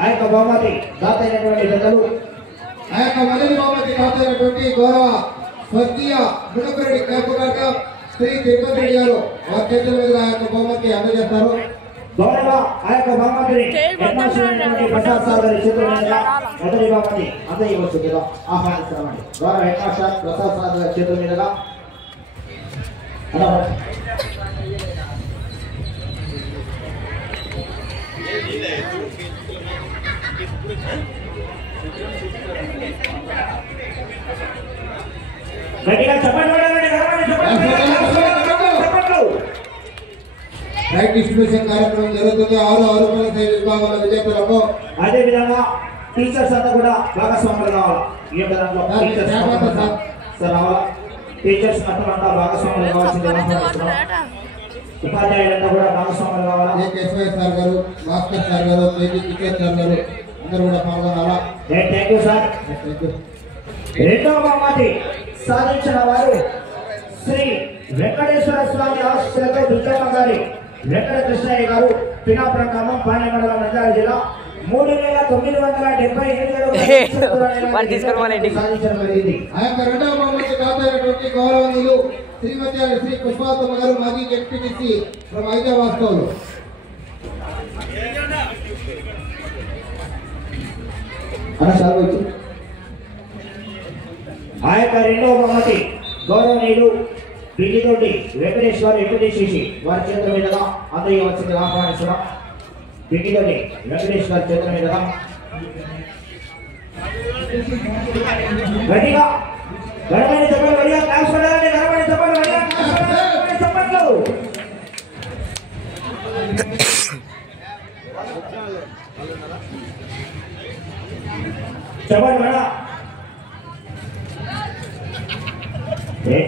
ఆ యొక్క బహుమతి దాత అయినటువంటి పెద్దలు ఆ యొక్క మొదటి బహుమతి దాత అయినటువంటి గౌరవ స్వర్గీయ మునపరెడ్డి కేపగాట శ్రీ తిరుపతి రెడ్డి గారు వారి చేతుల మీద ఆ యొక్క బహుమతి అందజేస్తారు. గౌరవ ఆ యొక్క బహుమతిని ప్రసాద్ సార్ గారి చేతుల మీదుగా మొదటి బహుమతి అందజేయవలసిందిగా ఆహ్వానిస్తున్నామండి. గౌరవ హెడ్ ప్రసాద్ సార్ గారి చేతుల మీదుగా రైట్ డిస్ట్రిబ్యూషన్ కార్యక్రమం జరుగుతుంది. 6 విభాగాల విజేతలకు అదే విధంగా టీచర్స్ అంతా కూడా భాగస్వాములు కావాలి. ఈ యొక్క దాంట్లో టీచర్స్ అంతా భాగస్వాములు కావాల్సింది. ఉపాధ్యాయులంతా కూడా భాగస్వాములు కావాలా. కేశవయ్య సార్ గారు, భాస్కర్ సార్ గారు, కిషోర్ సార్ గారు అందరూ కూడా పాల్గొనాలా. Thank you sir. రెండవ బహుమతి సాధించిన వారు శ్రీ వెంకటేశ్వర స్వామి ఆశీస్సులతో దుర్గమ్మ గారి వెంకట కృష్ణయ్య గారు, పినాపురం గ్రామం, పాణ్య మండలం, నంద్యాల జిల్లా 3977 సాధించడం జరిగింది. ఆ యొక్క రెండవ బహుమతి దాత అయినటువంటి గౌరవనీయులు శ్రీమతి శ్రీ పుష్పాతమ్మ గారు, మాజీ జెడ్పీటీసీ ఫ్రమ్ హైదరాబాద్. ఆ యొక్క రెండవ బహుమతి గౌరవనీయులు బిల్లితోటి వెంకటేశ్వర ఎంపీటీసీ వారి చేతుల మీదుగా అందజేయవలసిందిగా ఆహ్వానిస్తున్నాం. బిల్లితోటి వెంకటేశ్వర చేతుల మీదుగా గట్టిగా గణపతి చెప్పలు గట్టిగా క్లాస్ పడాలండి. గణపతి చెప్పలు గట్టిగా చెప్పట్లు చెప్పండి మేడం.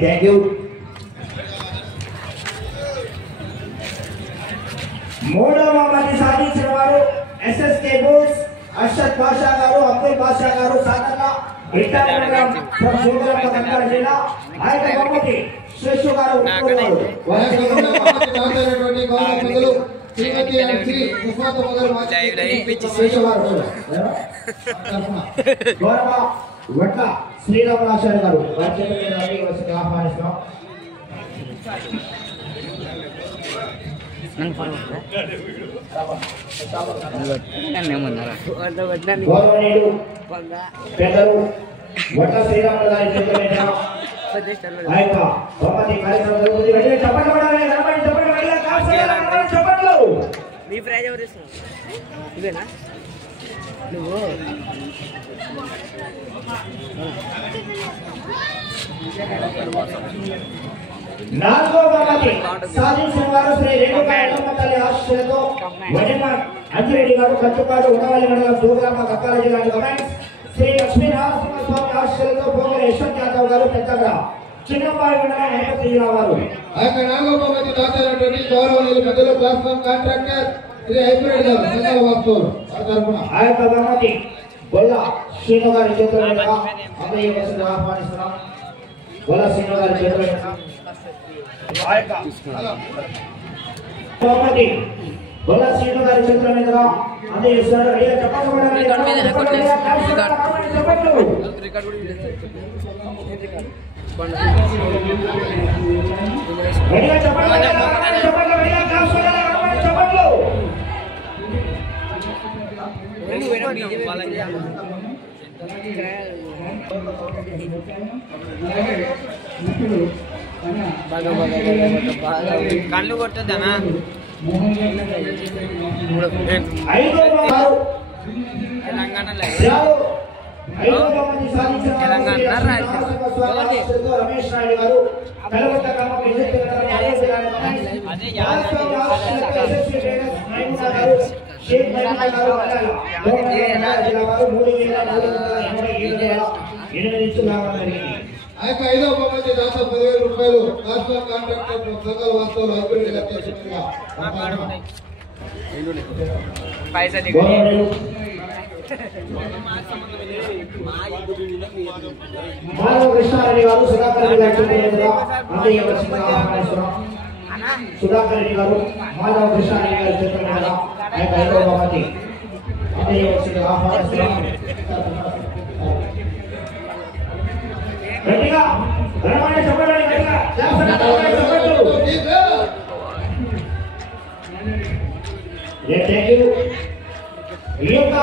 Thank you. మూడవ బహుమతి సాధించిన వారు ఎస్ఎస్కే బోస్ అర్షద్ బాషా గారు, అబ్దుల్ బాషా గారు, సాధారణ జిల్లా. ఆ యొక్క బహుమతి శేషు గారు శ్రీమతి శ్రీ పుష్పాతమ్మ గారు, గౌరవ వడ్ల శ్రీరామరాచార్య గారు వారి చేతుల మీద ఆహ్వానిస్తున్నాం. గౌరవనీయులు పెద్దలు వడ్ల శ్రీరాములు గారి చేతుల మీద ఆ యొక్క బహుమతి కార్యక్రమం జరుగుతుంది. చెప్పండి చెప్పట్లు. మీ ప్రైజ్ ఎవరు ఇస్తున్నారు? ఇదేనా నువ్వు? నాలుగో బహుమతి సాధించిన వారు శ్రీ రేణుకా తల్లి ఆశీస్సులతో వజమాన్ అంజిరెడ్డి గారు, కచ్చుపాడు, ఉండవల్లి మండలం, దూరామ, కక్కాల జిల్లా. శ్రీ లక్ష్మీనారాయణ స్వామి ఆశీస్సులతో పోగల యశ్వంత్ యాదవ్ గారు, పెద్దగా చిన్నపాయి మండలం, హైదరాబాద్ జిల్లా వారు. ఆ యొక్క నాలుగో బహుమతి దాత అయినటువంటి గౌరవనీయులు పెద్దలు క్లాస్ వన్ కాంట్రాక్టర్ శ్రీ హైబ్రిడ్ గారు, ఆ యొక్క బహుమతి గొల్ల శ్రీను గారి చేతుల మీద అందజేయవలసిందిగా ఆహ్వానిస్తున్నాం. గొల్ల శ్రీను గారి చేతుల మీద ఆ యొక్క బహుమతి గొల్ల శ్రీను గారి చేతుల మీదుగా అందజేస్తున్నారు. కళ్ళు కొట్టద్దనా తెలంగాణ రమేష్ నాయుడు గారు ఆ యొక్క ఐదవ బహుమతి దాత 10,000 రూపాయలు కార్పొరేట్ కాంట్రాక్టర్ సంఘాల వాస్తవాలు హైబ్రిడ్ గారు చేస్తున్నారు. కృష్ణారెడ్డి గారు, సుధాకర్ రెడ్డి గారు, మాధవ కృష్ణారెడ్డి గారి చేతుల మీదుగా అందజేయవలసింది ఆహ్వానిస్తున్నాం. గట్టిగా ఘనమైన చెప్పండి, గట్టిగా చెప్పండి. ఈ యొక్క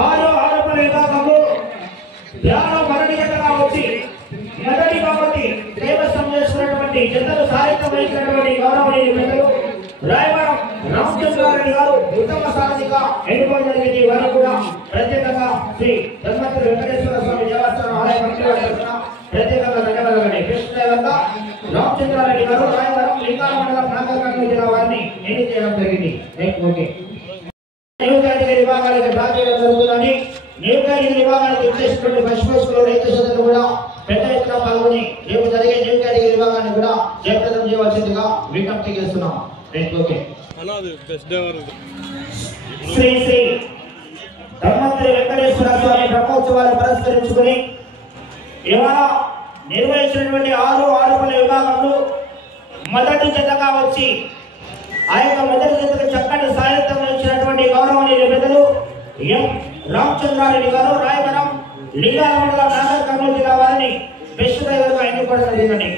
6 ఆరోపణ విభాగము ధ్యానం మరణీయంగా వచ్చి మొదటి కాబట్టి దేవస్థానం చేస్తున్నటువంటి జతలు సాహిత్యం వహించినటువంటి గౌరవనీయ పెద్దలు రాయవరం రామచంద్రారెడ్డి గారు ఉత్తమ సారథిగా ఎన్నుకోవడం జరిగింది. వారు కూడా ప్రత్యేకంగా శ్రీ ధర్మశ్రీ వెంకటేశ్వర స్వామి దేవస్థానం ఆలయ కమిటీ వారి తరఫున ప్రత్యేకంగా ధన్యవాదాలు. కృష్ణదేవంగా రామచంద్రారెడ్డి గారు రాయవరం లింగాల మండలం నాగర్కర్నూలు జిల్లా వారిని ఎన్నిక చేయడం జరిగింది. ఓకే, న్యూ కేటగిరీ విభాగాలకు డ్రా చేయడం జరుగుతుందని న్యూ కేటగిరీ విభాగానికి వచ్చేసినటువంటి పశుపోషకులు రైతు సోదరులు కూడా పెద్ద ఎత్తున పాల్గొని రేపు జరిగే న్యూ కేటగిరీ విభాగాన్ని కూడా జయప్రదం చేయవలసిందిగా విజ్ఞప్తి చేస్తున్నాం. ఓకే, శ్రీ శ్రీ ధర్మశ్రీ వెంకటేశ్వర స్వామి బ్రహ్మోత్సవాలు పురస్కరించుకుని ఇవాళ నిర్వహించినటువంటి 6 ఆరోపణ విభాగంలో మొదటి జతగా వచ్చి ఆ యొక్క మొదటి జతకు చక్కని సాహిత్యం ఇచ్చినటువంటి గౌరవనీయ పెద్దలు ఎం రామచంద్రారెడ్డి గారు రాయవరం లింగాల మండలం నాగర్ కర్నూలు జిల్లా వారిని బెస్ట్ డ్రైవర్గా ఎన్నుకోవడం జరిగిందండి.